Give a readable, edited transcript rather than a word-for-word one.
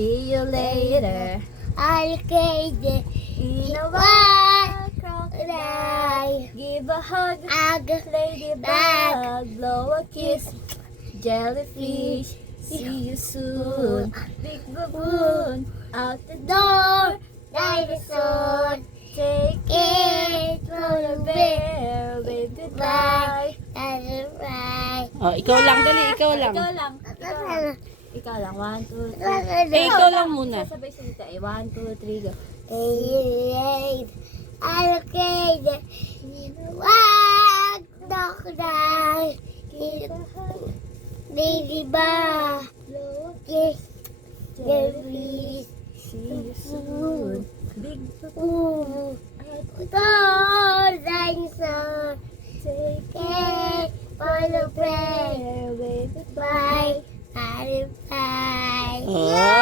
See you later. Alligator. In a while, crocodile. Lie. Give a hug, Ag. ladybug. Blow a kiss, jellyfish. See you soon. Big baboon, out the door. Dinosaur. Take it, polar bear. Wave goodbye. Alright. Oh, ikaw lang, dali, ikaw lang. Ikaw lang. Ikaw lang. Ikaw lang. 1, 2, 3. Eh, ikaw lang muna. Sabay salita eh. 1, 2, 3, go. Alligator. Wag. Crocodile. Ladybug. Blow a Yes. jellyfish. See you soon. Big Ooh. out the Door. Dinosaur. take Hey. Polar bear. care. Wave goodbye. Bye. Bye. Oh.